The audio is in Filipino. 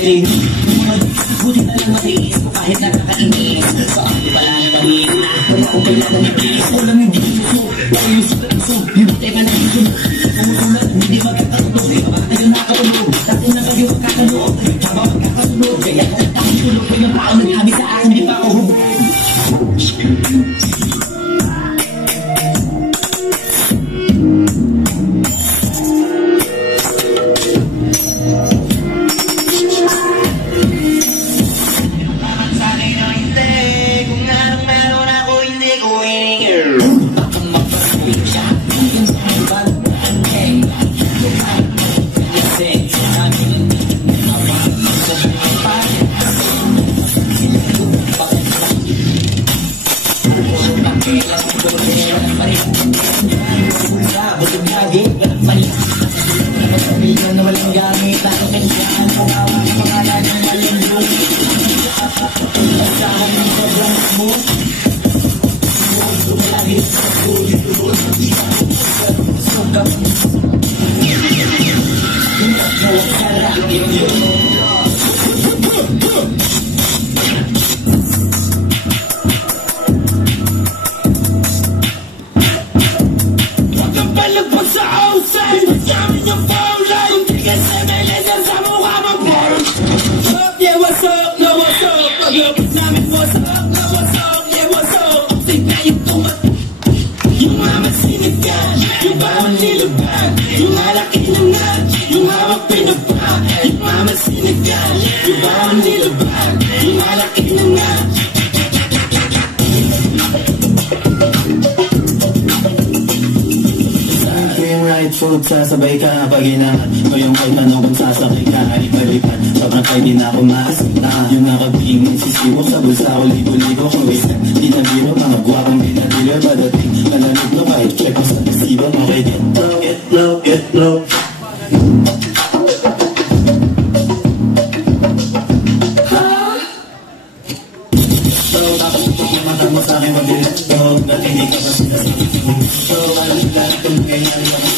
Buti na lang matiis ko kahit nakakainis. Sa ako pala na maliit na wala ko kailangan i-kiss. Walang hindi suso, tayo sa puso. Yung teka na ito, sumusunod, hindi magkakatulog. Di ba tayo nakatulog? Dati na kayo magkakaloob. Habang magkakasunod, kaya tayo tulog ko yung pao naghabi sa akin, di pa ako hubog. Sasabay ka pag inahat ko yung kahit ano kung sasakay ka ibalikan. Sobrang kahit di na ako maasita. Yung nakabingin sisiwak sa bulsa ko ligo-ligo kung wait di na biro mga guwapang binadiller padating malamig no kahit check ko sa resibo. Okay, get low, get low, get low. So tapos ito yung mata mo sa akin mabilis to dahil hindi ka ba sinasabi so alam lahat kung ganyan lang